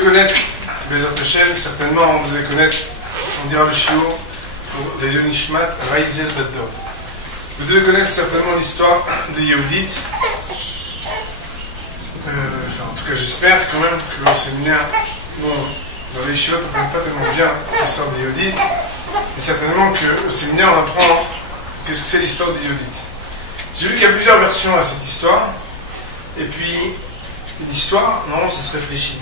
devez connaître, Bezat Hashem, certainement vous devez connaître, on dira le shiur, pour les Nishmat, Raizel Baddov. Vous devez connaître certainement l'histoire de Yehudit. En tout cas, j'espère quand même que le séminaire, dans les chiottes, on ne connaît pas tellement bien l'histoire de Yehudit, mais certainement que au séminaire, on apprend qu'est-ce que c'est l'histoire de Yehudit. J'ai vu qu'il y a plusieurs versions à cette histoire, et puis l'histoire, normalement, ça se réfléchit.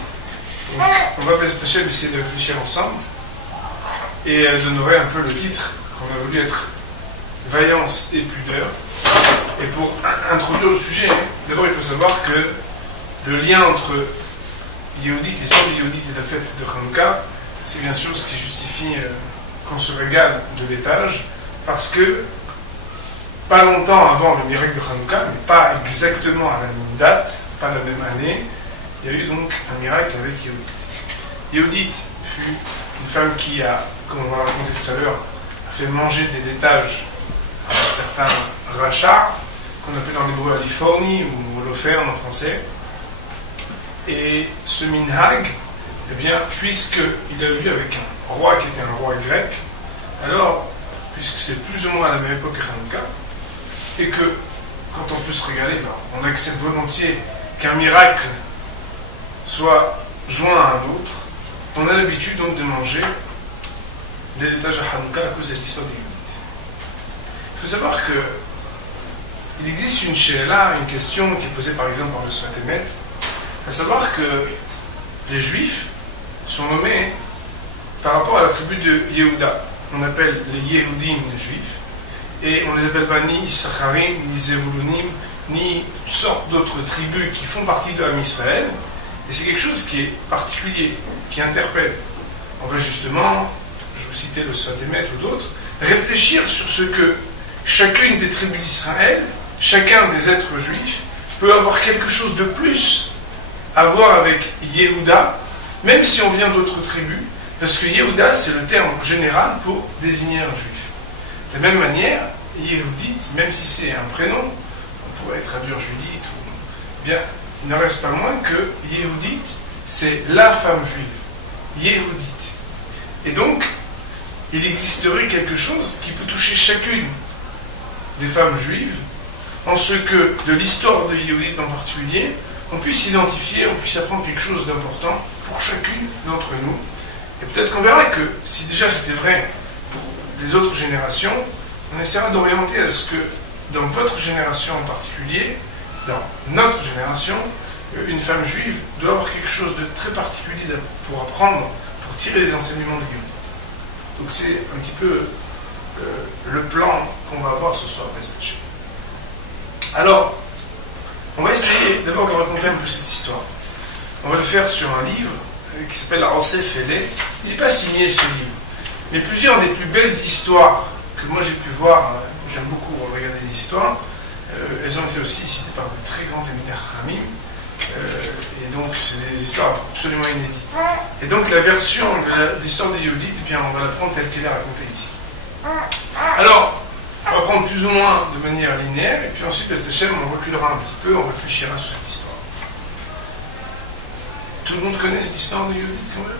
Donc, on va essayer de réfléchir ensemble, et elle donnerait un peu le titre qu'on a voulu être Vaillance et pudeur. Et pour introduire le sujet, d'abord il faut savoir que le lien entre Yehudit, l'histoire de Yehudit et la fête de Hanouka, c'est bien sûr ce qui justifie qu'on se régale de l'étage, parce que pas longtemps avant le miracle de Hanouka, mais pas exactement à la même date, pas la même année, il y a eu donc un miracle avec Yehudit. Yehudit fut une femme qui a, comme on va raconter tout à l'heure, a fait manger des laitages à certains rachats, qu'on appelle en hébreu aliforni ou l'offerne en français. Et ce minhag, eh bien, puisqu'il a eu lieu avec un roi qui était un roi grec, alors, puisque c'est plus ou moins à la même époque que Hanouka, et que, quand on peut se régaler, ben, on accepte volontiers qu'un miracle soit joint à un autre, on a l'habitude donc de manger des laitages à Hanouka à cause de l'histoire de Yehudit. Il faut savoir que il existe une she'ela, une question qui est posée par exemple par le Sfat Emet, à savoir que les Juifs sont nommés par rapport à la tribu de Yehuda. On appelle les Yehudim les Juifs, et on les appelle pas ni Issacharim, ni Zevulunim, ni toutes sortes d'autres tribus qui font partie de Am Israël, et c'est quelque chose qui est particulier, qui interpelle. On va justement, je vous citais le Sfat Emet ou d'autres, réfléchir sur ce que chacune des tribus d'Israël, chacun des êtres juifs, peut avoir quelque chose de plus à voir avec Yehuda, même si on vient d'autres tribus, parce que Yehuda, c'est le terme général pour désigner un juif. De la même manière, Yehudit, même si c'est un prénom, on pourrait traduire Judith, bien, il n'en reste pas moins que Yehudit, c'est la femme juive. Yehudit. Et donc, il existerait quelque chose qui peut toucher chacune des femmes juives, en ce que, de l'histoire de Yehudit en particulier, on puisse s'identifier, on puisse apprendre quelque chose d'important pour chacune d'entre nous. Et peut-être qu'on verra que, si déjà c'était vrai pour les autres générations, on essaiera d'orienter à ce que, dans votre génération en particulier, dans notre génération, une femme juive doit avoir quelque chose de très particulier pour apprendre, pour tirer les enseignements de Yehudit. Donc c'est un petit peu le plan qu'on va avoir ce soir à Pestaché. Alors, on va essayer d'abord de raconter un peu cette histoire. On va le faire sur un livre qui s'appelle Ansef Elé. Il n'est pas signé ce livre, mais plusieurs des plus belles histoires que moi j'ai pu voir, j'aime beaucoup regarder les histoires, elles ont été aussi citées par de très grands émités Ramim, et donc c'est des histoires absolument inédites. Et donc la version de l'histoire de Yehudit, eh bien, on va la prendre telle qu'elle est racontée ici. Alors, on va prendre plus ou moins de manière linéaire, et puis ensuite, Pestaché, on reculera un petit peu, on réfléchira sur cette histoire. Tout le monde connaît cette histoire de Yehudit quand même?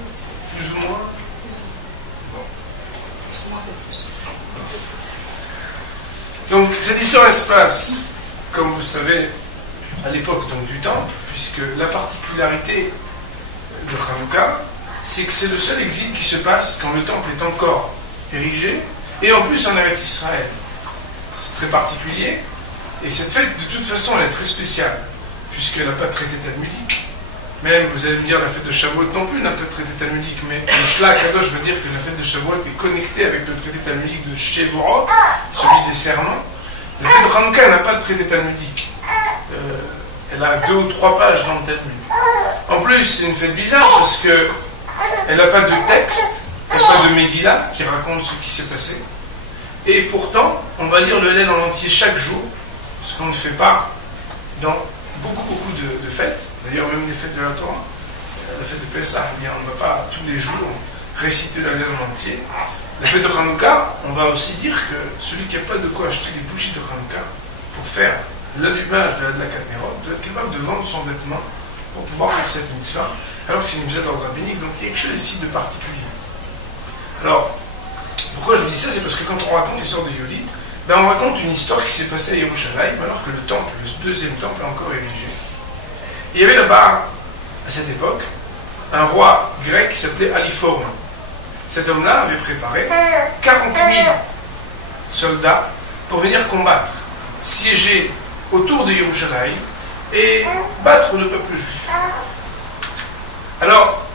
Plus ou moins? Bon. Donc, cette histoire, elle se passe, comme vous le savez, à l'époque donc du Temple, puisque la particularité de Hanouka, c'est que c'est le seul exil qui se passe quand le Temple est encore érigé, et en plus en Eretz Israël. C'est très particulier, et cette fête, de toute façon, elle est très spéciale, puisqu'elle n'a pas de traité talmudique. Même, vous allez me dire, la fête de Shavuot non plus n'a pas de traité talmudique, mais le Shla Kadosh veut dire que la fête de Shavuot est connectée avec le traité talmudique de Shevuot, celui des serments. La fête de Hanouka n'a pas de traité talmudique. Elle a 2 ou 3 pages dans le Talmud. En plus, c'est une fête bizarre, parce que elle n'a pas de texte, elle n'a pas de Megillah qui raconte ce qui s'est passé. Et pourtant, on va lire le Hélène en entier chaque jour, ce qu'on ne fait pas dans beaucoup de fêtes, d'ailleurs même les fêtes de la Torah, la fête de Pessah, eh bien, on ne va pas tous les jours réciter le Hélène en entier. La fête de Hanouka, on va aussi dire que celui qui n'a pas de quoi acheter les bougies de Hanouka pour faire l'allumage de la Hadlakat Nerot doit être capable de vendre son vêtement pour pouvoir faire cette mitzvah, alors que c'est une mitzvah d'ordre rabbinique, donc il y a quelque chose ici de particulier. Alors, pourquoi je vous dis ça? C'est parce que quand on raconte l'histoire de Yodit, ben on raconte une histoire qui s'est passée à Yerushalayim, alors que le temple, le deuxième temple, est encore érigé. Et il y avait là-bas, à cette époque, un roi grec qui s'appelait Aliphorme. Cet homme-là avait préparé 40 000 soldats pour venir combattre, siéger autour de Yerushalayim et battre le peuple juif. Alors,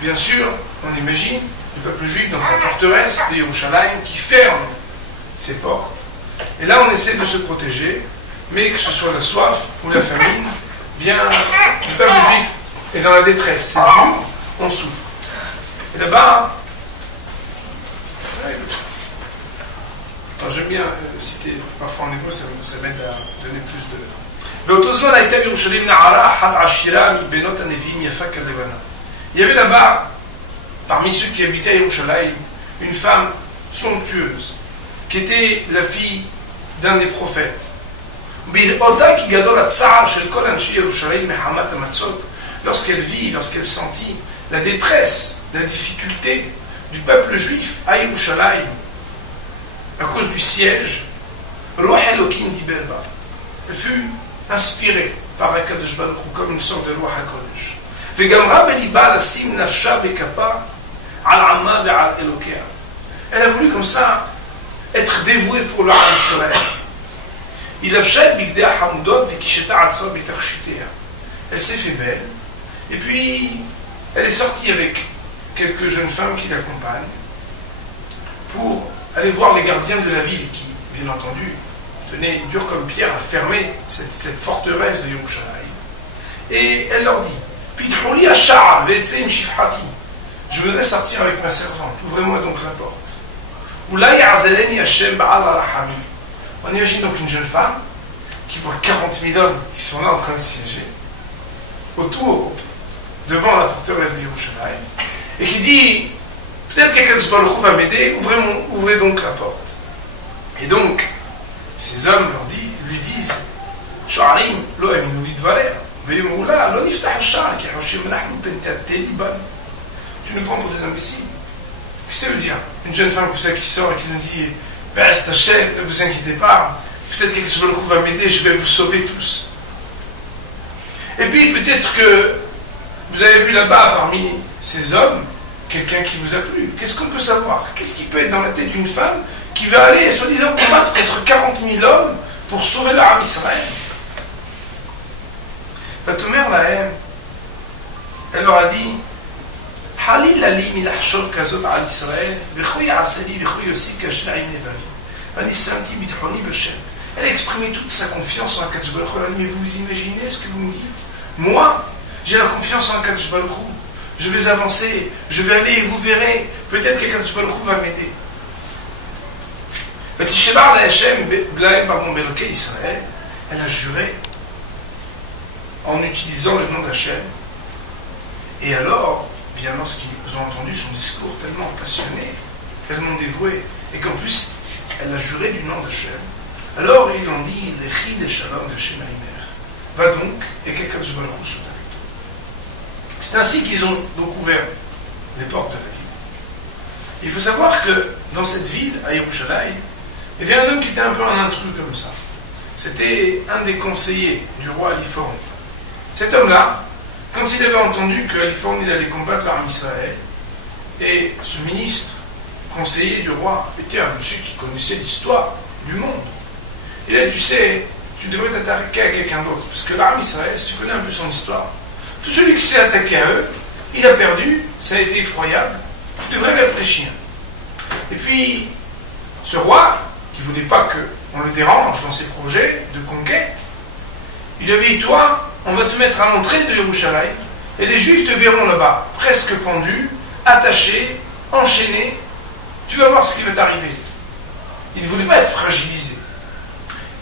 bien sûr, on imagine le peuple juif dans sa forteresse de Yerushalayim qui ferme ses portes. Et là, on essaie de se protéger, mais que ce soit la soif ou la famine, bien, le peuple juif est dans la détresse, c'est dur, on souffre. Et là-bas, j'aime bien citer, parfois en hébreu, ça m'aide à donner plus de... Il y avait là-bas, parmi ceux qui habitaient à Yerushalayim, une femme somptueuse, qui était la fille d'un des prophètes. Lorsqu'elle sentit la détresse, la difficulté du peuple juif à Yerushalayim, à cause du siège, elle fut inspirée par Akadosh Baruch Hu comme une sorte de Ruach HaKodesh. Elle a voulu comme ça être dévouée pour le Ham Israël. Elle s'est fait belle, et puis elle est sortie avec quelques jeunes femmes qui l'accompagnent pour aller voir les gardiens de la ville qui, bien entendu, tenaient dur comme pierre à fermer cette forteresse de Yerushalayim. Et elle leur dit, je voudrais sortir avec ma servante, ouvrez-moi donc la porte. On imagine donc une jeune femme qui voit 40 000 hommes qui sont là en train de siéger autour, devant la forteresse de Yerushalayim, et qui dit, peut-être qu'Akadosh Baruch Hu va m'aider, ouvrez donc la porte. Et donc, ces hommes lui disent, Sho'arim lo aminu lidvarer, ve'yomru la lo niftah hashar, ki hoshem nahnu pentat liban. Tu nous prends pour des imbéciles. Qu'est-ce que ça veut dire? Une jeune femme comme ça qui sort et qui nous dit, reste Hachem, ne vous inquiétez pas, peut-être qu'Akadosh Baruch Hu va m'aider, je vais vous sauver tous. Et puis peut-être que vous avez vu là-bas parmi ces hommes quelqu'un qui vous a plu. Qu'est-ce qu'on peut savoir? Qu'est-ce qui peut être dans la tête d'une femme qui va aller, soi-disant, combattre contre 40 000 hommes pour sauver le Ham Israël? Vatomer Lahem, elle leur a dit, Halil ali milachshov kazot al Israël, v'choy aseli v'choy yossi kashlaim nevavi, v'anisanti b'tchoni b'shem. Elle a exprimé toute sa confiance en Akadosh Baruch Hu. Elle a dit, mais vous imaginez ce que vous me dites? Moi, j'ai la confiance en Akadosh Baruch Hu. Je vais avancer, je vais aller et vous verrez. Peut-être qu'Akadosh Baruch Hu va m'aider. Elle a juré en utilisant le nom d'Hachem. Et alors, bien lorsqu'ils ont entendu son discours tellement passionné, tellement dévoué, et qu'en plus, elle a juré du nom d'Hachem, alors ils ont dit, Lechi de Shalom d'Hachem Aimer. Va donc, et qu'Akadosh Baruch Hu soit avec toi. C'est ainsi qu'ils ont donc ouvert les portes de la ville. Il faut savoir que dans cette ville, à Yerushalayim, il y avait un homme qui était un peu un intrus comme ça. C'était un des conseillers du roi Aliphorne. Cet homme-là, quand il avait entendu que Aliphorne il allait combattre l'armée Israël, et ce ministre, conseiller du roi, était un monsieur qui connaissait l'histoire du monde. Il a dit, tu sais, tu devrais t'attaquer à quelqu'un d'autre, parce que l'armée Israël, si tu connais un peu son histoire, tout celui qui s'est attaqué à eux, il a perdu, ça a été effroyable, tu devrais réfléchir. Et puis, ce roi, qui ne voulait pas qu'on le dérange dans ses projets de conquête, il lui avait dit, toi, on va te mettre à l'entrée de Yerushalayim, et les Juifs te verront là-bas, presque pendus, attachés, enchaînés, tu vas voir ce qui va t'arriver. Il ne voulait pas être fragilisé.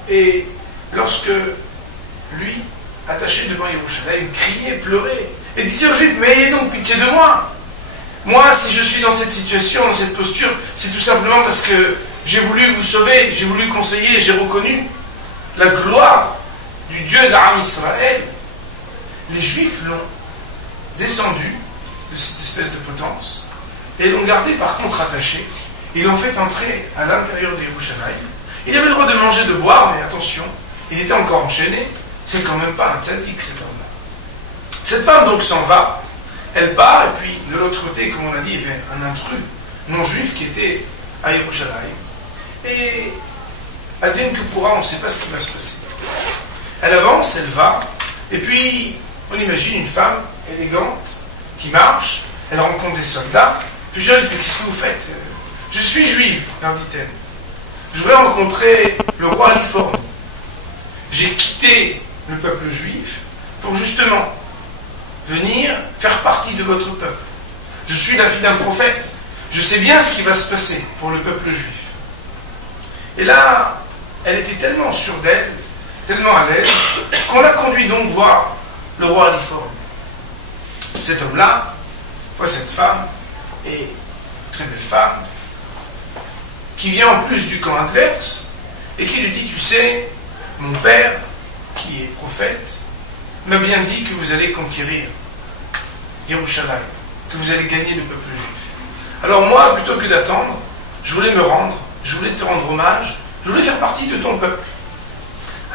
Et lorsque lui, attaché devant Yerushalayim, criait, pleurait, et disait aux Juifs, mais ayez donc pitié de moi. Moi, si je suis dans cette situation, dans cette posture, c'est tout simplement parce que j'ai voulu vous sauver, j'ai voulu conseiller, j'ai reconnu la gloire du Dieu d'Am Israël. les Juifs l'ont descendu de cette espèce de potence et l'ont gardé par contre attaché. Ils l'ont fait entrer à l'intérieur des Yerushalayim. Il avait le droit de manger, de boire, mais attention, il était encore enchaîné. C'est quand même pas un tzaddik, cet homme-là. Cette femme donc s'en va, elle part, et puis de l'autre côté, comme on l'a dit, il y avait un intrus non-juif qui était à Yerushalayim. Et advienne que pourra, on ne sait pas ce qui va se passer. Elle avance, elle va, et puis on imagine une femme élégante qui marche, elle rencontre des soldats, puis je leur dis, mais qu'est-ce que vous faites? Je suis juive, leur dit-elle. Je voudrais rencontrer le roi Aliforme. J'ai quitté le peuple juif pour justement venir faire partie de votre peuple. Je suis la fille d'un prophète. Je sais bien ce qui va se passer pour le peuple juif. Et là, elle était tellement sûre d'elle, tellement à l'aise, qu'on l'a conduit donc voir le roi Aliforme. Cet homme-là voit cette femme, et très belle femme, qui vient en plus du camp adverse, et qui lui dit, tu sais, mon père, qui est prophète, m'a bien dit que vous allez conquérir Yerushalayim, que vous allez gagner le peuple juif. Alors moi, plutôt que d'attendre, je voulais me rendre, je voulais te rendre hommage, je voulais faire partie de ton peuple.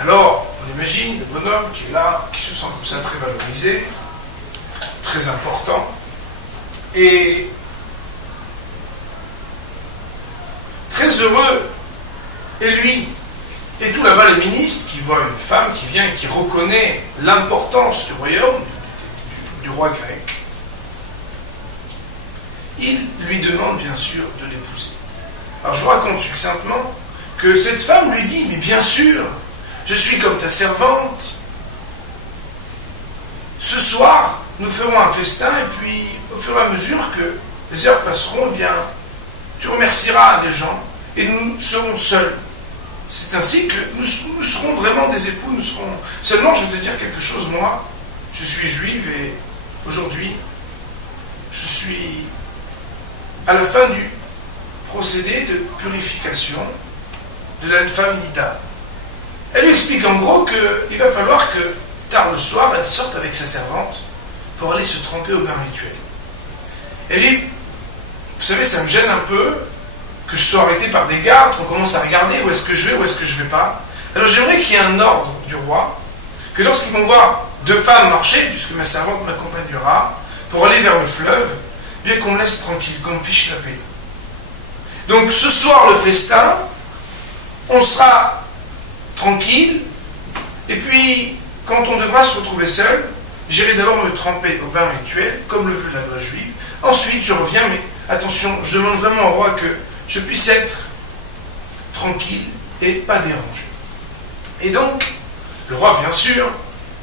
Alors, on imagine le bonhomme qui est là, qui se sent comme ça très valorisé, très important, et très heureux, et lui, et tout là-bas les ministres qui voient une femme qui vient et qui reconnaît l'importance du royaume, du roi grec, il lui demande bien sûr de l'épouser. Alors je vous raconte succinctement que cette femme lui dit, mais bien sûr, je suis comme ta servante, ce soir nous ferons un festin et puis au fur et à mesure que les heures passeront, eh bien, tu remercieras les gens et nous serons seuls. C'est ainsi que nous serons vraiment des époux, nous serons... Seulement, je vais te dire quelque chose, moi, je suis juive et aujourd'hui, je suis à la fin du procédé de purification de la femme Nida. Elle lui explique en gros qu'il va falloir que, tard le soir, elle sorte avec sa servante pour aller se tremper au bain rituel. Elle dit, vous savez, ça me gêne un peu que je sois arrêté par des gardes, qu'on commence à regarder où est-ce que je vais, où est-ce que je ne vais pas. Alors j'aimerais qu'il y ait un ordre du roi, que lorsqu'ils vont voir deux femmes marcher, puisque ma servante m'accompagnera, pour aller vers le fleuve, bien qu'on me laisse tranquille, qu'on me fiche la paix. Donc ce soir, le festin, on sera tranquille, et puis quand on devra se retrouver seul, j'irai d'abord me tremper au bain rituel, comme le veut la loi juive. Ensuite, je reviens, mais attention, je demande vraiment au roi que je puisse être tranquille et pas dérangé. Et donc, le roi, bien sûr,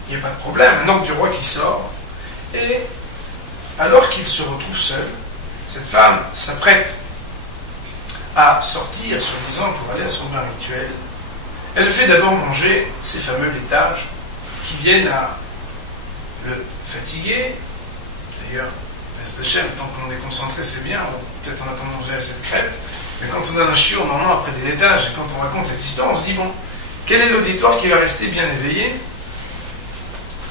il n'y a pas de problème, un ordre du roi qui sort, et alors qu'il se retrouve seul, cette femme s'apprête à sortir, soi-disant, pour aller à son bain rituel. Elle fait d'abord manger ces fameux laitages qui viennent à le fatiguer. D'ailleurs, tant qu'on est concentré, c'est bien. Peut-être on a pas mangé à cette crêpe. Mais quand on a un chiot, normalement, après des laitages, et quand on raconte cette histoire, on se dit, bon, quel est l'auditoire qui va rester bien éveillé?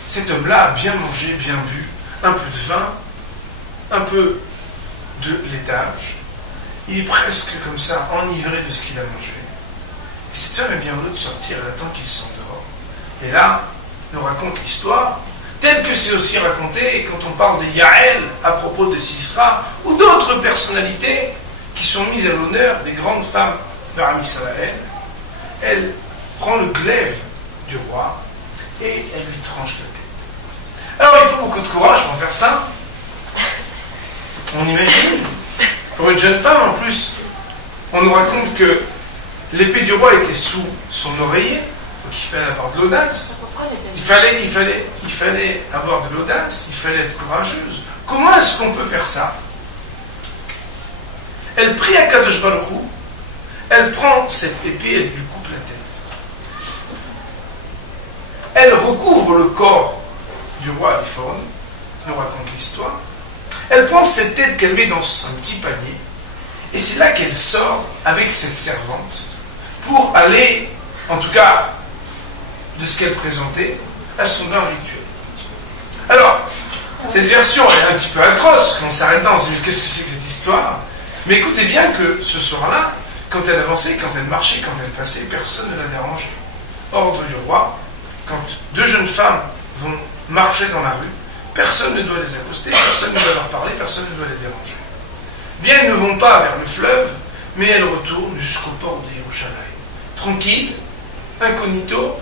Cet homme-là a bien mangé, bien bu, un peu de vin, un peu de laitage. Il est presque comme ça, enivré de ce qu'il a mangé. Et cette femme est bien heureux de sortir, elle attend qu'il s'endort. Et là, nous raconte l'histoire, telle que c'est aussi raconté quand on parle de Yaël à propos de Sisra, ou d'autres personnalités qui sont mises à l'honneur, des grandes femmes de Am Israël. Elle prend le glaive du roi et elle lui tranche la tête. Alors il faut beaucoup de courage pour faire ça. On imagine, pour une jeune femme en plus, on nous raconte que l'épée du roi était sous son oreiller, donc il fallait avoir de l'audace. Il fallait avoir de l'audace, il fallait être courageuse. Comment est-ce qu'on peut faire ça? Elle prie à Kadosh Baruch Hu, elle prend cette épée, elle lui coupe la tête. Elle recouvre le corps du roi Aliforme, nous raconte l'histoire. Elle prend cette tête qu'elle met dans un petit panier, et c'est là qu'elle sort avec cette servante pour aller, en tout cas, de ce qu'elle présentait, à son bain rituel. Alors, cette version est un petit peu atroce, quand on s'arrête là, on se dit qu'est-ce que c'est que cette histoire? Mais écoutez bien que ce soir-là, quand elle avançait, quand elle marchait, quand elle passait, personne ne la dérangeait. Ordre du roi, quand deux jeunes femmes vont marcher dans la rue, personne ne doit les accoster, personne ne doit leur parler, personne ne doit les déranger. Bien, elles ne vont pas vers le fleuve, mais elles retournent jusqu'au port de Yerushalayim. Tranquilles, incognito,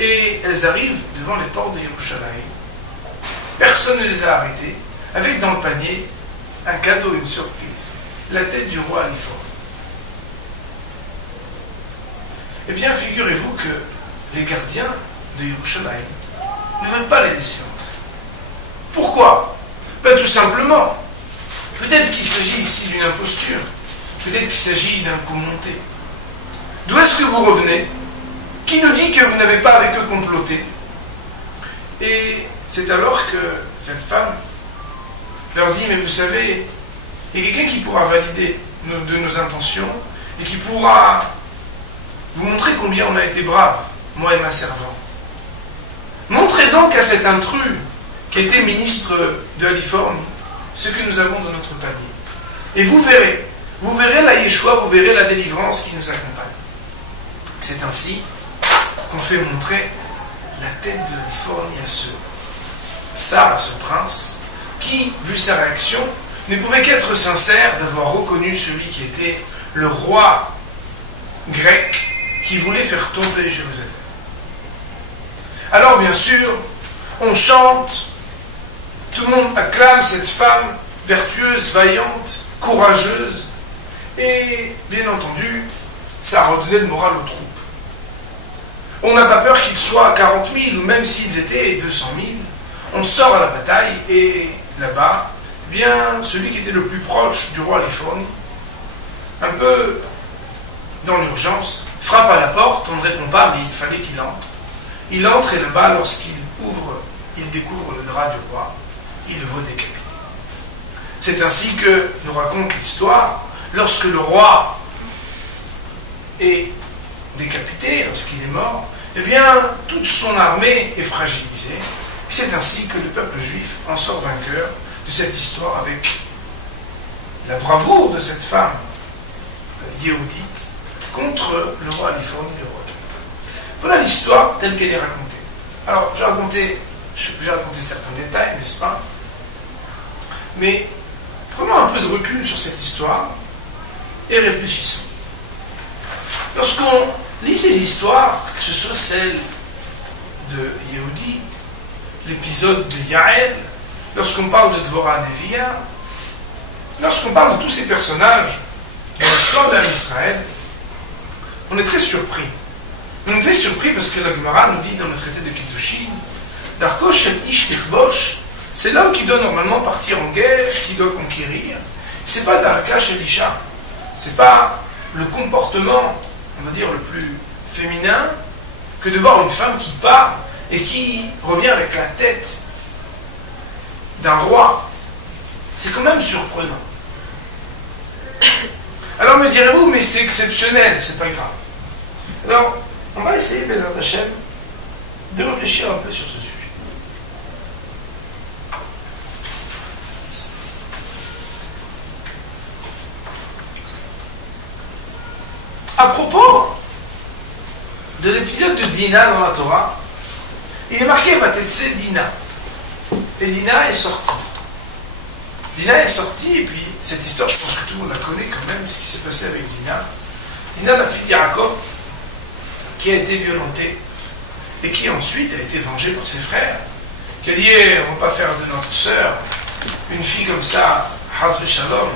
et elles arrivent devant les ports de Yerushalayim. Personne ne les a arrêtées, avec dans le panier un cadeau, une surprise, la tête du roi Alifor. Eh bien, figurez-vous que les gardiens de Yerushalayim ne veulent pas les laisser entrer. Pourquoi? Ben, tout simplement, peut-être qu'il s'agit ici d'une imposture, peut-être qu'il s'agit d'un coup monté. D'où est-ce que vous revenez? Qui nous dit que vous n'avez pas avec eux comploté? Et c'est alors que cette femme leur dit, mais vous savez, il y a quelqu'un qui pourra valider de nos intentions et qui pourra vous montrer combien on a été braves, moi et ma servante. Montrez donc à cet intrus qui était ministre de Californie ce que nous avons dans notre panier. Et vous verrez la Yeshua, vous verrez la délivrance qui nous accompagne. C'est ainsi qu'on fait montrer la tête de Californie à ce prince, qui, vu sa réaction, ne pouvait qu'être sincère d'avoir reconnu celui qui était le roi grec qui voulait faire tomber Jérusalem. Alors, bien sûr, on chante, tout le monde acclame cette femme vertueuse, vaillante, courageuse, et bien entendu, ça a redonné le moral aux troupes. On n'a pas peur qu'ils soient 40 000, ou même s'ils étaient 200 000, on sort à la bataille, et là-bas, bien, celui qui était le plus proche du roi Californie, un peu dans l'urgence, frappe à la porte, on ne répond pas, mais il fallait qu'il entre. Il entre et là-bas, lorsqu'il ouvre, il découvre le drap du roi, il le voit décapité. C'est ainsi que nous raconte l'histoire, lorsque le roi est décapité, lorsqu'il est mort, eh bien, toute son armée est fragilisée. C'est ainsi que le peuple juif en sort vainqueur de cette histoire avec la bravoure de cette femme yéhoudite contre le roi Californie, le roi grec. Voilà l'histoire telle qu'elle est racontée. Alors, je vais raconter certains détails, n'est-ce pas? Mais prenons un peu de recul sur cette histoire et réfléchissons. Lorsqu'on lit ces histoires, que ce soit celle de Yehudit, l'épisode de Yael, lorsqu'on parle de Dvorah Neviah, lorsqu'on parle de tous ces personnages dans l'histoire de l'Israël, on est très surpris. On est très surpris parce que la Gemara nous dit dans le traité de Kiddushin, Darko Shel Ish Lichbosh, c'est l'homme qui doit normalement partir en guerre, qui doit conquérir. C'est pas Darka Shel Isha. C'est pas le comportement, on va dire, le plus féminin que de voir une femme qui part et qui revient avec la tête d'un roi. C'est quand même surprenant. Alors me direz-vous, mais c'est exceptionnel, c'est pas grave. Alors, on va essayer, Bezrat Hashem, de réfléchir un peu sur ce sujet. À propos de l'épisode de Dina dans la Torah, il est marqué Vatetse Dina. Et Dina est sortie. Dina est sortie, et puis cette histoire, je pense que tout le monde la connaît quand même, ce qui s'est passé avec Dina. Dina, la fille d'Yaakov, qui a été violentée, et qui ensuite a été vengée par ses frères, qui a dit, on ne va pas faire de notre sœur une fille comme ça, Haz Shalom,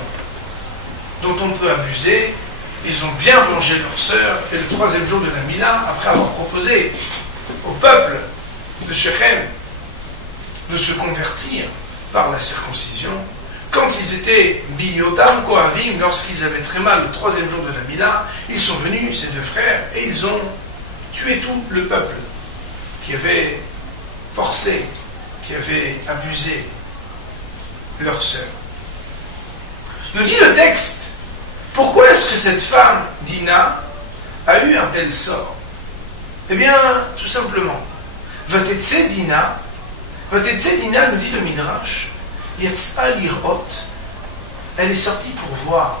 dont on peut abuser. Ils ont bien vengé leur sœur, et le troisième jour de la Mila, après avoir proposé au peuple de Shechem de se convertir par la circoncision, quand ils étaient Biyodam Kohavim, lorsqu'ils avaient très mal le troisième jour de la Mila, ils sont venus, ces deux frères, et ils ont tué tout le peuple qui avait forcé, qui avait abusé leur sœur. Nous dit le texte, pourquoi est-ce que cette femme, Dina, a eu un tel sort? Eh bien, tout simplement, Vatetse Dina, Vatetzedina, nous dit le Midrash, Yatsa lirot, elle est sortie pour voir.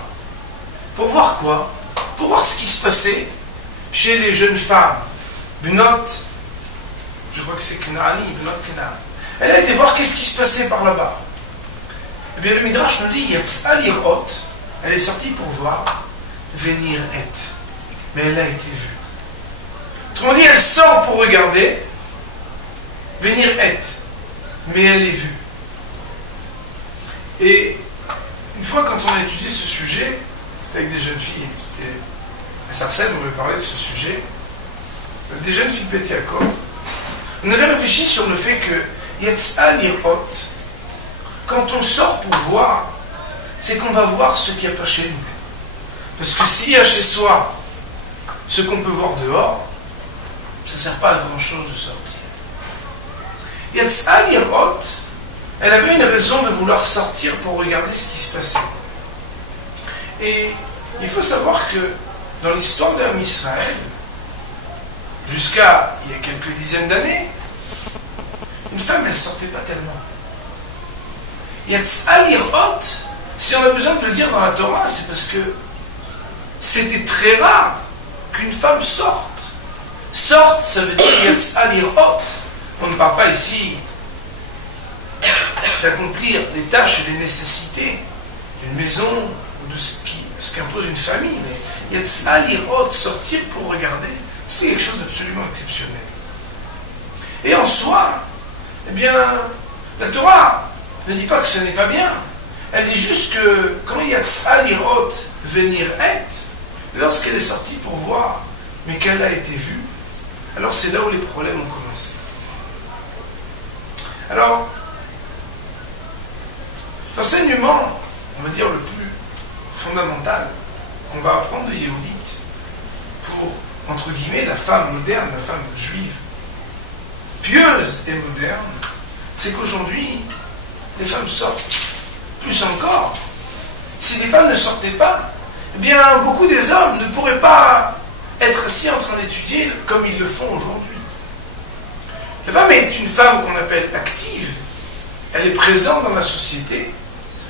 Pour voir quoi? Pour voir ce qui se passait chez les jeunes femmes. Benot, je crois que c'est Knaali, Benot Knaali. Elle a été voir qu'est-ce qui se passait par là-bas. Eh bien, le Midrash nous dit Yatsa lirot, elle est sortie pour voir, venir et. Mais elle a été vue. Autrement dit, elle sort pour regarder, venir et. Mais elle est vue. Et une fois, quand on a étudié ce sujet, c'était avec des jeunes filles, c'était à Sarcelles, on avait parlé de ce sujet, des jeunes filles de Beth Yaakov, on avait réfléchi sur le fait que Yatsa lirot, quand on sort pour voir, c'est qu'on va voir ce qu'il n'y a pas chez nous. Parce que s'il y a chez soi ce qu'on peut voir dehors, ça ne sert pas à grand chose de sortir. Yatsa lirot, elle avait une raison de vouloir sortir pour regarder ce qui se passait. Et il faut savoir que dans l'histoire de l'Am Israël, jusqu'à il y a quelques dizaines d'années, une femme, elle ne sortait pas tellement. Yatsa lirot, si on a besoin de le dire dans la Torah, c'est parce que c'était très rare qu'une femme sorte. Sorte, ça veut dire Yatsa lirot. On ne parle pas ici d'accomplir les tâches et les nécessités d'une maison ou de ce qu'impose une famille. Mais Yatsa lirot, sortir pour regarder, c'est quelque chose d'absolument exceptionnel. Et en soi, eh bien, la Torah ne dit pas que ce n'est pas bien. Elle dit juste que quand Yatsa lirot, venir être, lorsqu'elle est sortie pour voir, mais qu'elle a été vue, alors c'est là où les problèmes ont commencé. Alors, l'enseignement, on va dire le plus fondamental qu'on va apprendre de Yehudit pour, entre guillemets, la femme moderne, la femme juive, pieuse et moderne, c'est qu'aujourd'hui, les femmes sortent. Plus encore, si les femmes ne sortaient pas, eh bien, beaucoup des hommes ne pourraient pas être assis en train d'étudier comme ils le font aujourd'hui. La femme est une femme qu'on appelle active. Elle est présente dans la société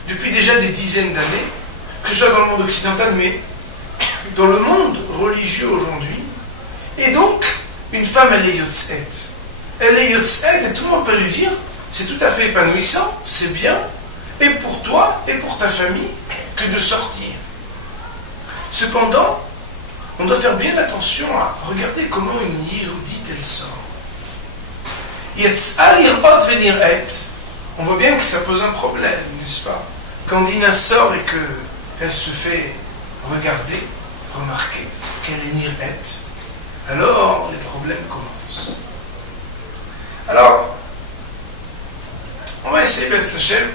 depuis déjà des dizaines d'années, que ce soit dans le monde occidental, mais dans le monde religieux aujourd'hui. Et donc, une femme, elle est yotzet. Elle est yotzet et tout le monde va lui dire, c'est tout à fait épanouissant, c'est bien, et pour toi et pour ta famille, que de sortir. Cependant, on doit faire bien attention à regarder comment une Yehudite elle sort. Yatsa lirot venir et, on voit bien que ça pose un problème, n'est-ce pas? Quand Dina sort et qu'elle se fait regarder, remarquer qu'elle est nirette, alors les problèmes commencent. Alors, on va essayer, Best Hashem,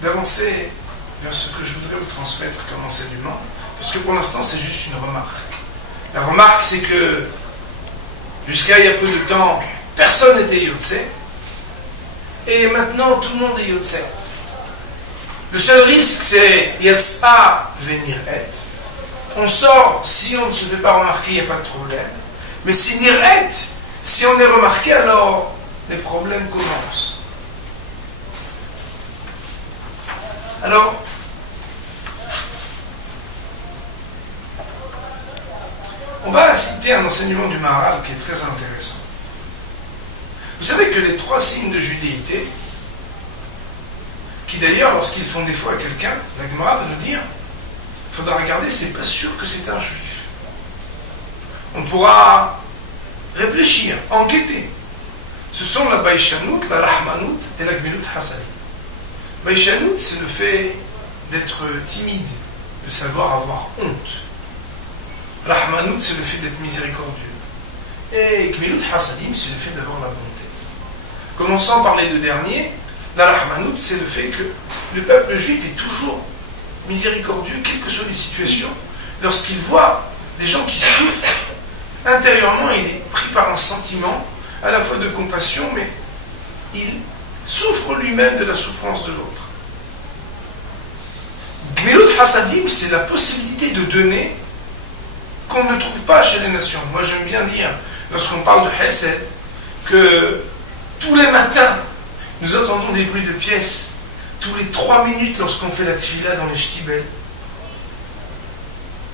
d'avancer vers ce que je voudrais vous transmettre comme enseignement, parce que pour l'instant, c'est juste une remarque. La remarque, c'est que jusqu'à il y a peu de temps, personne n'était Yotze, et maintenant, tout le monde est Yotze. Le seul risque, c'est Yatsa venir et. On sort, si on ne se fait pas remarquer, il n'y a pas de problème. Mais si Niret, si on est remarqué, alors les problèmes commencent. Alors, on va citer un enseignement du Maharal qui est très intéressant. Vous savez que les 3 signes de judéité, qui d'ailleurs, lorsqu'ils font défaut à quelqu'un, la Gemara va nous dire, il faudra regarder, c'est pas sûr que c'est un juif. On pourra réfléchir, enquêter. Ce sont la baïchanout, la rahmanout et la gmilut hasani. Baïchanout, c'est le fait d'être timide, de savoir avoir honte. Rahmanout, c'est le fait d'être miséricordieux. Et gmilut hasadim, c'est le fait d'avoir la bonté. Commençons par les 2 derniers. La rahmanout, c'est le fait que le peuple juif est toujours miséricordieux, quelles que soient les situations. Lorsqu'il voit des gens qui souffrent, intérieurement, il est pris par un sentiment à la fois de compassion, mais il souffre lui-même de la souffrance de l'autre. Gmilut hasadim, c'est la possibilité de donner qu'on ne trouve pas chez les nations. Moi, j'aime bien dire, lorsqu'on parle de Hesed, que Tous les matins, nous entendons des bruits de pièces. Tous les 3 minutes lorsqu'on fait la tfila dans les shtibel.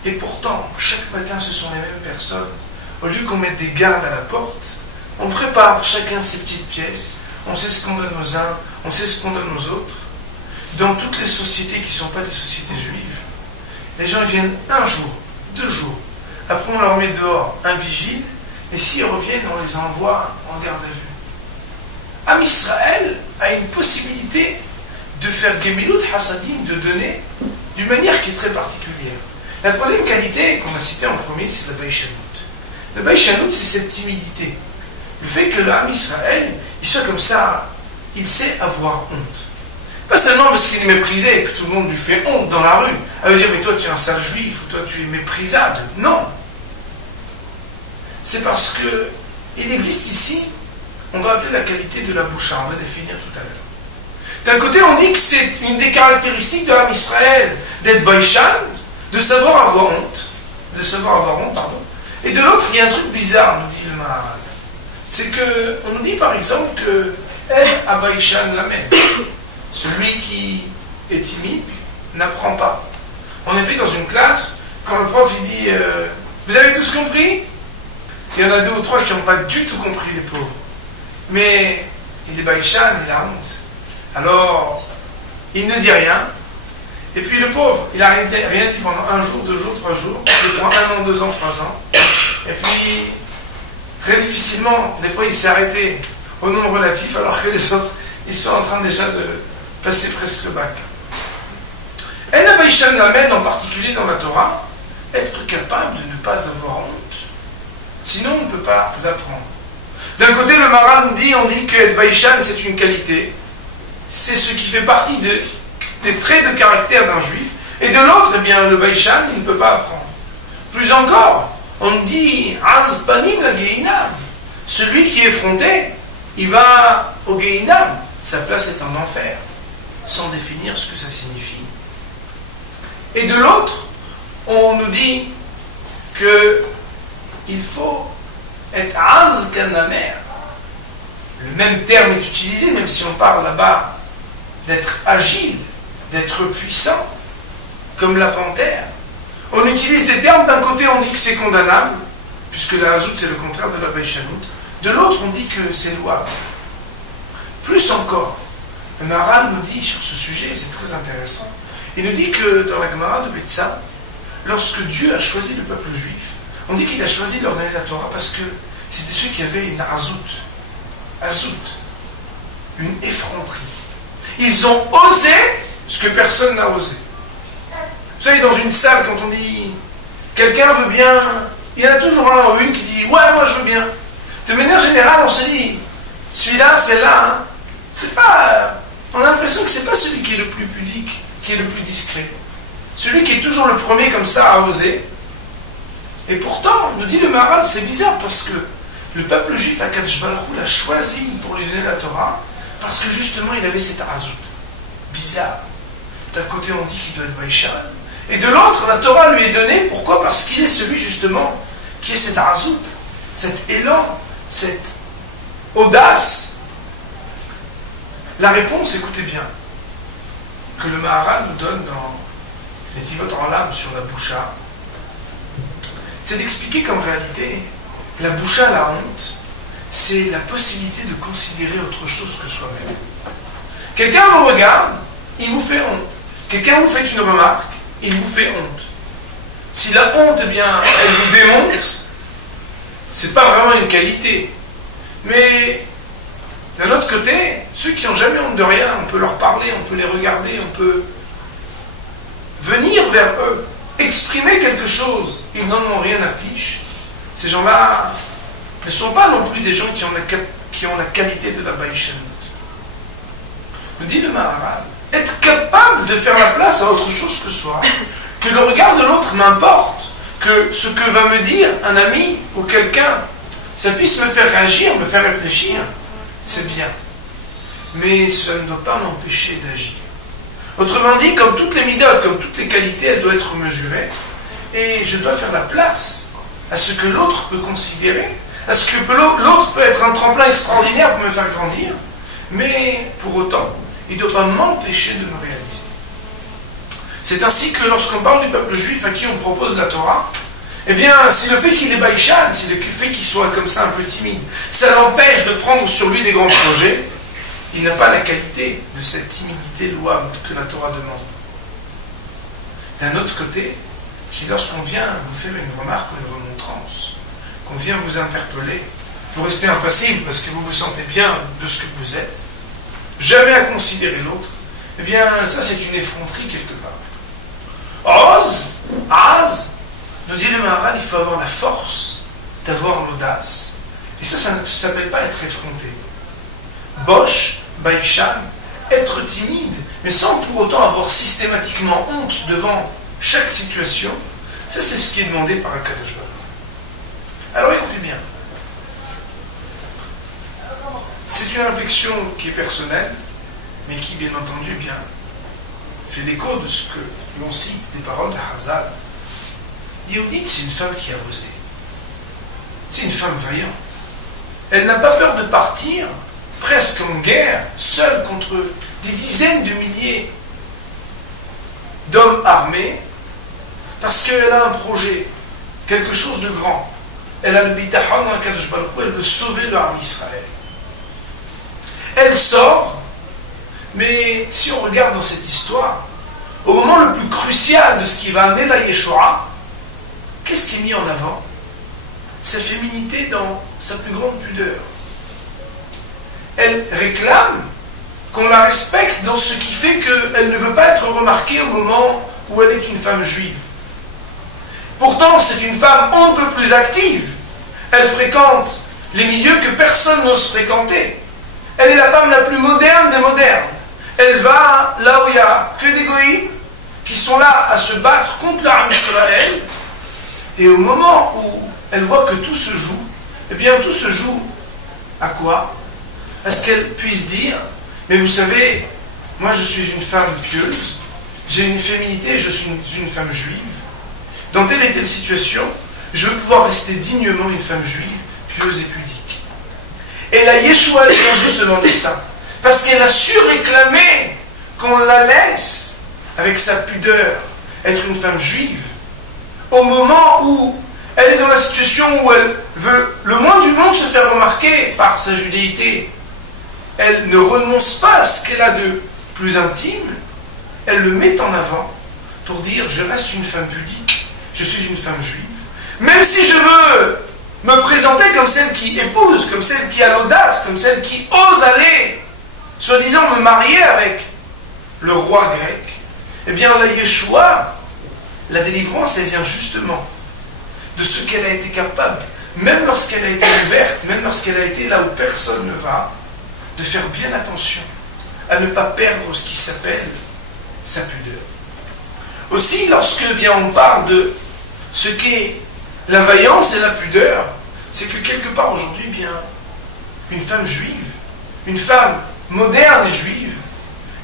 Et pourtant, chaque matin, ce sont les mêmes personnes. Au lieu qu'on mette des gardes à la porte, on prépare chacun ses petites pièces. On sait ce qu'on donne aux uns, on sait ce qu'on donne aux autres. Dans toutes les sociétés qui ne sont pas des sociétés juives, les gens viennent 1 jour, 2 jours. Après, on leur met dehors un vigile. Et s'ils reviennent, on les envoie en garde à vue. Am Israël a une possibilité de faire Gemilut Hasadim, de donner d'une manière qui est très particulière. La troisième qualité qu'on a citée en premier, c'est la Baïchanout. La Baïchanout, c'est cette timidité. Le fait que l'âme Israël, il soit comme ça, il sait avoir honte. Pas seulement parce qu'il est méprisé et que tout le monde lui fait honte dans la rue. Elle veut dire, mais toi tu es un sale juif, ou toi tu es méprisable. Non. C'est parce que il existe ici, on va appeler la qualité de la boucha, on va définir tout à l'heure. D'un côté, on dit que c'est une des caractéristiques de l'âme Israël d'être baïchan, de savoir avoir honte, et de l'autre, il y a un truc bizarre, nous dit le Maharal. C'est qu'on nous dit par exemple que à baïchan l'amène. Celui qui est timide n'apprend pas. En effet, dans une classe, quand le prof il dit vous avez tous compris? Il y en a 2 ou 3 qui n'ont pas du tout compris, les pauvres. Mais il est baïchan, il a honte. Alors, il ne dit rien. Et puis le pauvre, il n'a rien dit pendant 1 jour, 2 jours, 3 jours, des fois 1 an, 2 ans, 3 ans. Et puis, très difficilement, des fois il s'est arrêté au nombre relatif, alors que les autres, ils sont en train déjà de passer presque le bac. En Baïchan l'amène, en particulier dans la Torah, être capable de ne pas avoir honte. Sinon, on ne peut pas apprendre. D'un côté, le Maharal nous dit, on dit que être Baïchan, c'est une qualité. C'est ce qui fait partie des traits de caractère d'un juif. Et de l'autre, eh bien, le Baïchan, il ne peut pas apprendre. Plus encore, on dit, Azbanim la Geinam. Celui qui est effronté, il va au Geinam. Sa place est en enfer, sans définir ce que ça signifie. Et de l'autre, on nous dit que il faut être az kanamer. Le même terme est utilisé, même si on parle là-bas d'être agile, d'être puissant, comme la panthère. On utilise des termes, d'un côté on dit que c'est condamnable, puisque la hazout c'est le contraire de la baïchanout. De l'autre on dit que c'est louable. Plus encore, le Maharal nous dit sur ce sujet, c'est très intéressant, il nous dit que dans la Gemara de Betsa, lorsque Dieu a choisi le peuple juif, on dit qu'il a choisi de leur donner la Torah parce que c'était ceux qui avaient une azout, une effronterie. Ils ont osé ce que personne n'a osé. Vous savez, dans une salle, quand on dit quelqu'un veut bien, il y en a toujours un ou une qui dit ouais, moi je veux bien. De manière générale, on se dit celui-là, celle-là, hein, c'est pas. On a l'impression que c'est pas celui qui est le plus pudique, qui est le plus discret. Celui qui est toujours le premier comme ça à oser. Et pourtant, nous dit le Maharal, c'est bizarre parce que le peuple juif à Kadosh Baruch Hu l'a choisi pour lui donner la Torah parce que justement il avait cette azout. Bizarre. D'un côté on dit qu'il doit être baïchan et de l'autre la Torah lui est donnée. Pourquoi? Parce qu'il est celui justement qui est cette azout, cet élan, cette audace. La réponse, écoutez bien, que le Maharal nous donne dans les Tivot en l'âme sur la boucha, c'est d'expliquer qu'en réalité, la boucha, la honte, c'est la possibilité de considérer autre chose que soi-même. Quelqu'un vous regarde, il vous fait honte. Quelqu'un vous fait une remarque, il vous fait honte. Si la honte, eh bien, elle vous démonte, c'est pas vraiment une qualité. Mais d'un autre côté, ceux qui n'ont jamais honte de rien, on peut leur parler, on peut les regarder, on peut venir vers eux, exprimer quelque chose, ils n'en ont rien à fiche. Ces gens-là ne sont pas non plus des gens qui ont la qualité de la baïchanout. Nous dit le Maharal, être capable de faire la place à autre chose que soi, que le regard de l'autre m'importe, que ce que va me dire un ami ou quelqu'un, ça puisse me faire réagir, me faire réfléchir, c'est bien. Mais cela ne doit pas m'empêcher d'agir. Autrement dit, comme toutes les midotes, comme toutes les qualités, elles doivent être mesurées. Et je dois faire la place à ce que l'autre peut considérer, Parce que l'autre peut être un tremplin extraordinaire pour me faire grandir, mais pour autant, il ne doit pas m'empêcher de me réaliser. C'est ainsi que lorsqu'on parle du peuple juif à qui on propose la Torah, eh bien, si le fait qu'il est baïchan, si le fait qu'il soit comme ça un peu timide, ça l'empêche de prendre sur lui des grands projets, il n'a pas la qualité de cette timidité louable que la Torah demande. D'un autre côté, si lorsqu'on vient vous faire une remarque ou une remontrance, qu'on vient vous interpeller, vous restez impassible parce que vous vous sentez bien de ce que vous êtes, jamais à considérer l'autre, eh bien, ça c'est une effronterie quelque part. Az, nous dit le Maharal, il faut avoir la force d'avoir l'audace. Et ça ne s'appelle pas être effronté. Bosh, baïchan, être timide, mais sans pour autant avoir systématiquement honte devant chaque situation, ça c'est ce qui est demandé par Akadosh Baruch. Alors écoutez bien. C'est une réflexion qui est personnelle, mais qui, bien entendu, fait l'écho de ce que l'on cite des paroles de Hazal. Yehudit, c'est une femme qui a osé. C'est une femme vaillante. Elle n'a pas peur de partir, presque en guerre, seule contre des dizaines de milliers d'hommes armés, parce qu'elle a un projet, quelque chose de grand. Elle a le bitachon dans Akadosh Baruch Hu, elle veut sauver le Ham Israël. Elle sort, mais si on regarde dans cette histoire, au moment le plus crucial de ce qui va amener la Yeshua, qu'est-ce qui est mis en avant? Sa féminité dans sa plus grande pudeur. Elle réclame qu'on la respecte dans ce qui fait qu'elle ne veut pas être remarquée au moment où elle est une femme juive. Pourtant, c'est une femme un peu plus active. Elle fréquente les milieux que personne n'ose fréquenter. Elle est la femme la plus moderne des modernes. Elle va là où il n'y a que des goïs qui sont là à se battre contre l'armée Israël. Et au moment où elle voit que tout se joue, eh bien tout se joue à quoi? À ce qu'elle puisse dire, mais vous savez, moi je suis une femme pieuse, j'ai une féminité, je suis une femme juive. Dans telle et telle situation, je veux pouvoir rester dignement une femme juive, pieuse et pudique. Et la Yeshua vient justement de ça, parce qu'elle a su réclamer qu'on la laisse, avec sa pudeur, être une femme juive, au moment où elle est dans la situation où elle veut le moins du monde se faire remarquer par sa judéité. Elle ne renonce pas à ce qu'elle a de plus intime, elle le met en avant pour dire je reste une femme pudique, je suis une femme juive. Même si je veux me présenter comme celle qui épouse, comme celle qui a l'audace, comme celle qui ose aller, soi-disant me marier avec le roi grec, eh bien la Yeshua, la délivrance, elle vient justement de ce qu'elle a été capable, même lorsqu'elle a été ouverte, même lorsqu'elle a été là où personne ne va, de faire bien attention à ne pas perdre ce qui s'appelle sa pudeur. Aussi, lorsque bien on parle de ce qu'est la vaillance et la pudeur, c'est que quelque part aujourd'hui, bien, une femme juive, une femme moderne et juive,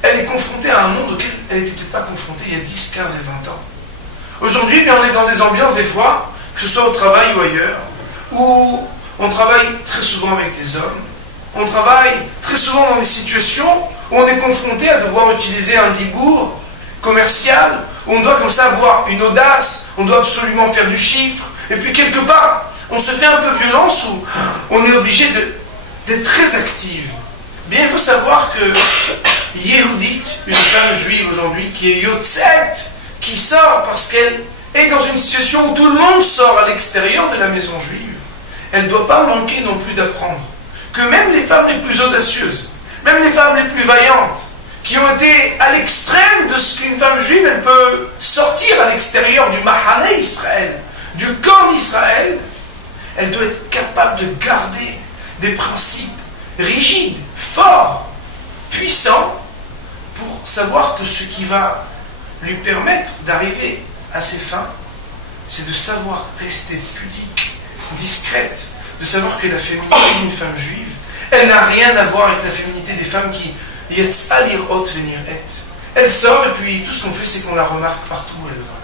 elle est confrontée à un monde auquel elle n'était peut-être pas confrontée il y a 10, 15 et 20 ans. Aujourd'hui, bien, on est dans des ambiances des fois, que ce soit au travail ou ailleurs, où on travaille très souvent avec des hommes, on travaille très souvent dans des situations où on est confronté à devoir utiliser un dibour commercial, où on doit comme ça avoir une audace, on doit absolument faire du chiffre, et puis quelque part, on se fait un peu violence, où on est obligé d'être très active. Bien, il faut savoir que Yehudit, une femme juive aujourd'hui, qui est Yotzet, qui sort parce qu'elle est dans une situation où tout le monde sort à l'extérieur de la maison juive, elle ne doit pas manquer non plus d'apprendre que même les femmes les plus audacieuses, même les femmes les plus vaillantes, qui ont été à l'extrême de ce qu'une femme juive, elle peut sortir à l'extérieur du Mahané Israël, du camp d'Israël, elle doit être capable de garder des principes rigides, forts, puissants, pour savoir que ce qui va lui permettre d'arriver à ses fins, c'est de savoir rester pudique, discrète, de savoir que la féminité d'une femme juive, elle n'a rien à voir avec la féminité des femmes qui Yetzal irot venir et. Elle sort et puis tout ce qu'on fait, c'est qu'on la remarque partout où elle va.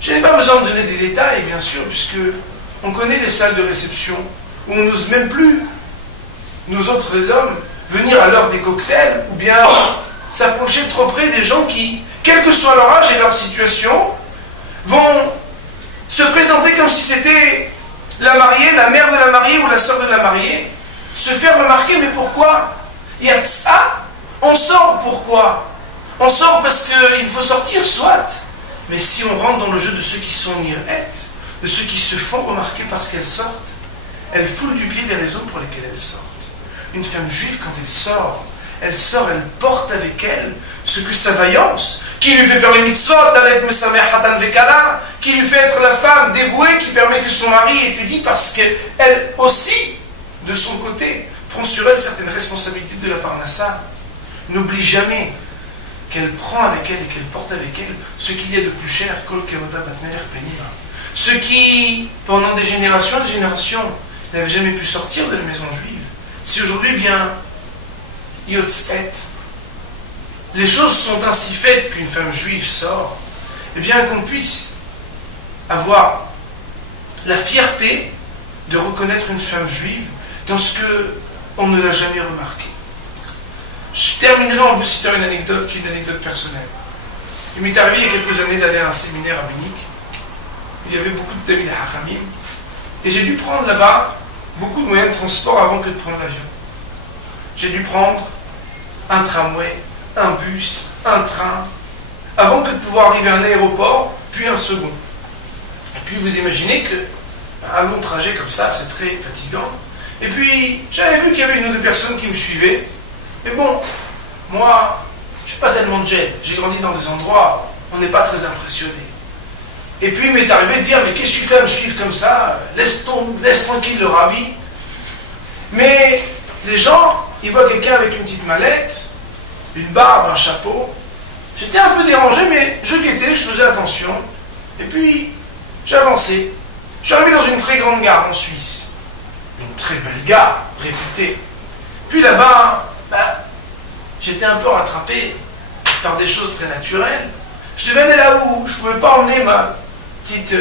Je n'ai pas besoin de donner des détails, bien sûr, puisque on connaît les salles de réception où on n'ose même plus, nous autres les hommes, venir à l'heure des cocktails ou bien s'approcher trop près des gens qui, quel que soit leur âge et leur situation, vont se présenter comme si c'était la mariée, la mère de la mariée ou la sœur de la mariée, se faire remarquer. Mais pourquoi? Yatsa, on sort pourquoi? On sort parce qu'il faut sortir, soit. Mais si on rentre dans le jeu de ceux qui sont nir'et, de ceux qui se font remarquer parce qu'elles sortent, elles foulent du pied les raisons pour lesquelles elles sortent. Une femme juive, quand elle sort, elle porte avec elle ce que sa vaillance, qui lui fait faire les mitzvot, qui lui fait être la femme dévouée, qui permet que son mari étudie, parce qu'elle aussi, de son côté, prend sur elle certaines responsabilités de la parnassa. N'oublie jamais qu'elle prend avec elle et qu'elle porte avec elle ce qu'il y a de plus cher, ce qui, pendant des générations et des générations, n'avait jamais pu sortir de la maison juive. Si aujourd'hui, eh bien, Yotzet, les choses sont ainsi faites qu'une femme juive sort, eh bien qu'on puisse avoir la fierté de reconnaître une femme juive dans ce qu'on ne l'a jamais remarqué. Je terminerai en vous citant une anecdote qui est une anecdote personnelle. Il m'est arrivé il y a quelques années d'aller à un séminaire à Munich. Il y avait beaucoup de Tamil Hachamim. Et j'ai dû prendre là-bas beaucoup de moyens de transport avant que de prendre l'avion. J'ai dû prendre un tramway, un bus, un train, avant que de pouvoir arriver à un aéroport, puis un second. Et puis vous imaginez qu'un long trajet comme ça, c'est très fatigant. Et puis j'avais vu qu'il y avait une ou deux personnes qui me suivaient. Mais bon, moi, je ne suis pas tellement de jet. J'ai grandi dans des endroits où on n'est pas très impressionné. Et puis il m'est arrivé de dire, mais qu'est-ce que tu fais à me suivre comme ça? Laisse tranquille le rabbi. Mais les gens, ils voient quelqu'un avec une petite mallette, une barbe, un chapeau. J'étais un peu dérangé, mais je guettais, je faisais attention. Et puis, j'ai avancé. Je suis arrivé dans une très grande gare en Suisse. Une très belle gare, réputée. Puis là-bas, j'étais un peu rattrapé par des choses très naturelles. Je devais aller là où je ne pouvais pas emmener ma petite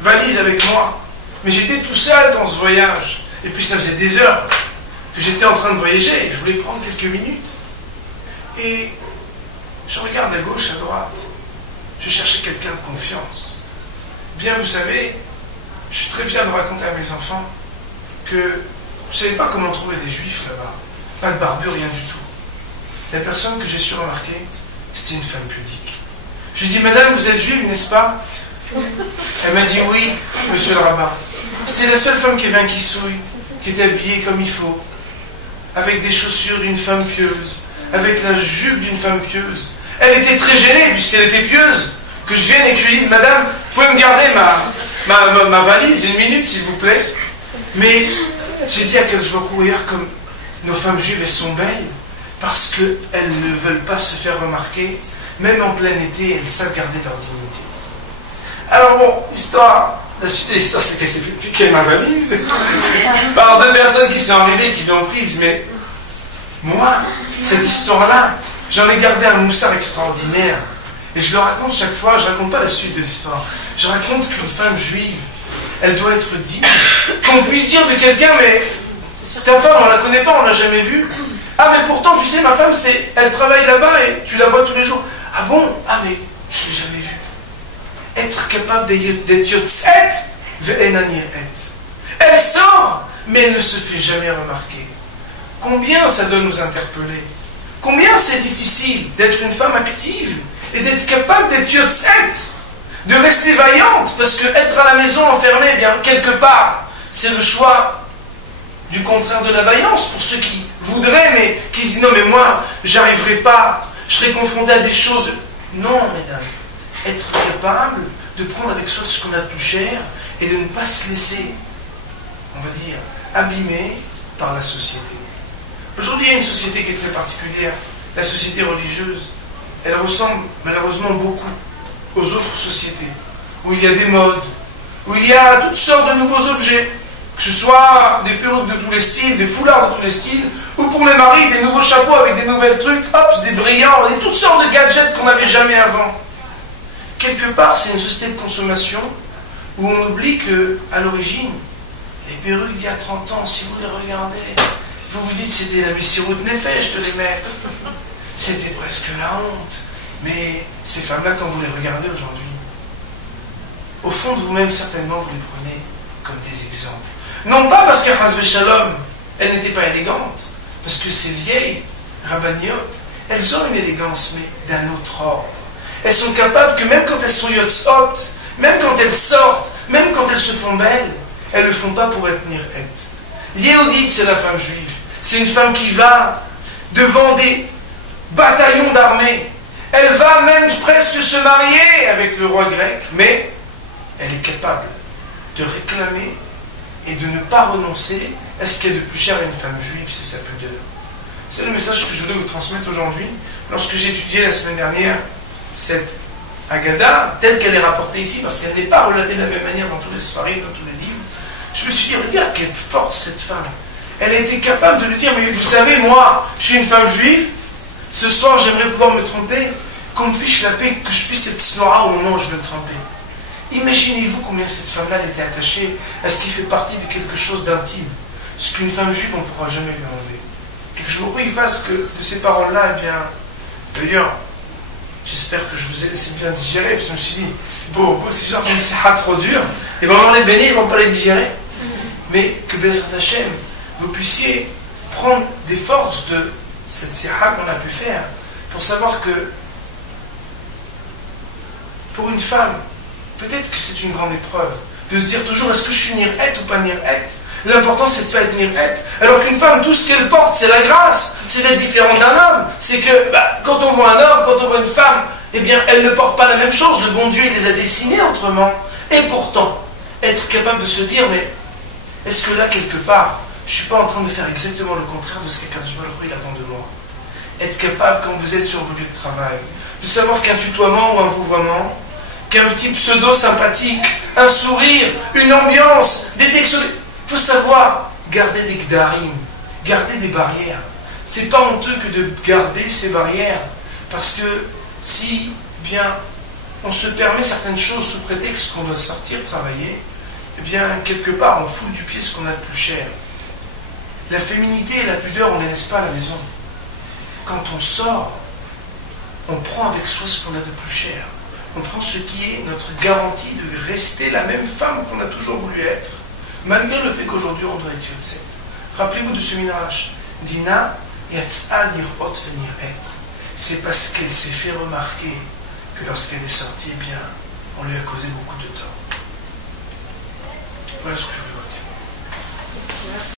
valise avec moi. Mais j'étais tout seul dans ce voyage. Et puis ça faisait des heures que j'étais en train de voyager. Je voulais prendre quelques minutes. Et je regarde à gauche, à droite. Je cherchais quelqu'un de confiance. Bien, vous savez, je suis très fier de raconter à mes enfants que je ne savais pas comment trouver des juifs là-bas. Pas de barbu, rien du tout. La personne que j'ai su remarquer, c'était une femme pudique. Je lui ai dit, madame, vous êtes juive, n'est-ce pas? Elle m'a dit, oui, monsieur le rabbin. C'était la seule femme qui avait un kissouille, qui était habillée comme il faut, avec des chaussures d'une femme pieuse, avec la jupe d'une femme pieuse. Elle était très gênée, puisqu'elle était pieuse, que je vienne et que je lui dise, madame, vous pouvez me garder ma valise, une minute, s'il vous plaît. Mais j'ai dit à quel je regarde comme nos femmes juives, elles sont belles, parce qu'elles ne veulent pas se faire remarquer. Même en plein été, elles savent garder leur dignité. Alors bon, la suite de l'histoire, c'est qu'elle s'est fait piquer ma valise par deux personnes qui sont arrivées et qui l'ont prise. Mais moi, cette histoire-là, j'en ai gardé un moussard extraordinaire. Et je le raconte chaque fois, je ne raconte pas la suite de l'histoire. Je raconte qu'une femme juive, elle doit être digne. Qu'on puisse dire de quelqu'un, mais ta femme, on ne la connaît pas, on ne l'a jamais vue. Ah mais pourtant, tu sais, ma femme, elle travaille là-bas et tu la vois tous les jours. Ah bon? Ah mais je ne l'ai jamais vue. Être capable d'être yotzet, elle sort, mais elle ne se fait jamais remarquer. Combien ça doit nous interpeller? Combien c'est difficile d'être une femme active et d'être capable d'être yotzet, de rester vaillante, parce que être à la maison enfermée, eh bien quelque part, c'est le choix du contraire de la vaillance pour ceux qui voudraient, mais qui disent non mais moi, j'arriverai pas, je serai confronté à des choses. Non, mesdames, être capable de prendre avec soi ce qu'on a de plus cher et de ne pas se laisser, on va dire, abîmer par la société. Aujourd'hui, il y a une société qui est très particulière, la société religieuse. Elle ressemble malheureusement beaucoup aux autres sociétés, où il y a des modes, où il y a toutes sortes de nouveaux objets, que ce soit des perruques de tous les styles, des foulards de tous les styles, ou pour les maris, des nouveaux chapeaux avec des nouvelles trucs, hop, des brillants, et toutes sortes de gadgets qu'on n'avait jamais avant. Quelque part, c'est une société de consommation où où on oublie que, à l'origine, les perruques d'il y a 30 ans, si vous les regardez, vous vous dites c'était la Messirut Nefesh de les mettre. C'était presque la honte. Mais ces femmes-là, quand vous les regardez aujourd'hui, au fond de vous-même, certainement, vous les prenez comme des exemples. Non pas parce que Hazve Shalom, elles n'étaient pas élégantes, parce que ces vieilles rabbiniotes, elles ont une élégance, mais d'un autre ordre. Elles sont capables que même quand elles sont yotzot, même quand elles sortent, même quand elles se font belles, elles ne le font pas pour être nir'et. Yehudit, c'est la femme juive. C'est une femme qui va devant des bataillons d'armée. Elle va même presque se marier avec le roi grec, mais elle est capable de réclamer et de ne pas renoncer à ce qu'il y a de plus cher à une femme juive, c'est sa pudeur. C'est le message que je voulais vous transmettre aujourd'hui. Lorsque j'ai étudié la semaine dernière cette Haggadah, telle qu'elle est rapportée ici, parce qu'elle n'est pas relatée de la même manière dans tous les Sfarim, dans tous les livres, je me suis dit, regarde quelle force cette femme. Elle a été capable de lui dire, mais vous savez, moi, je suis une femme juive, ce soir j'aimerais pouvoir me tromper, qu'on me fiche la paix, que je puisse être snora au moment où je veux me tromper. Imaginez-vous combien cette femme-là était attachée à ce qui fait partie de quelque chose d'intime. Ce qu'une femme juive, on ne pourra jamais lui enlever. Quelque chose où il fasse que de ces paroles-là, eh bien, d'ailleurs, j'espère que je vous ai laissé bien digérer, parce que je me suis dit, bon, si je leur fais une siha trop dure, ils vont avoir les bénis, ils ne vont pas les digérer. Mais que Bezrat Hashem, vous puissiez prendre des forces de cette siha qu'on a pu faire, pour savoir que, pour une femme, peut-être que c'est une grande épreuve, de se dire toujours, est-ce que je suis nir'et ou pas nir'et? L'important, c'est de ne pas être nir'et. Alors qu'une femme, tout ce qu'elle porte, c'est la grâce, c'est d'être différent d'un homme. C'est que, quand on voit un homme, quand on voit une femme, eh bien, elle ne porte pas la même chose. Le bon Dieu, il les a dessinés autrement. Et pourtant, être capable de se dire, mais est-ce que là, quelque part, je ne suis pas en train de faire exactement le contraire de ce qu'Akadosh Baruch Hu il attend de moi? Être capable, quand vous êtes sur vos lieux de travail, de savoir qu'un tutoiement ou un vouvoiement, qu'un petit pseudo sympathique, un sourire, une ambiance, des textes... Il faut savoir garder des gdarim, garder des barrières. C'est pas honteux que de garder ces barrières, parce que si bien on se permet certaines choses sous prétexte qu'on doit sortir travailler, eh bien quelque part on fout du pied ce qu'on a de plus cher. La féminité et la pudeur, on ne les laisse pas à la maison. Quand on sort, on prend avec soi ce qu'on a de plus cher. On prend ce qui est notre garantie de rester la même femme qu'on a toujours voulu être, malgré le fait qu'aujourd'hui on doit être yotzet. Rappelez-vous de ce midrash. Dina yatsa lirot v'nir'et. C'est parce qu'elle s'est fait remarquer que lorsqu'elle est sortie, eh bien, on lui a causé beaucoup de tort. Voilà ce que je voulais vous dire.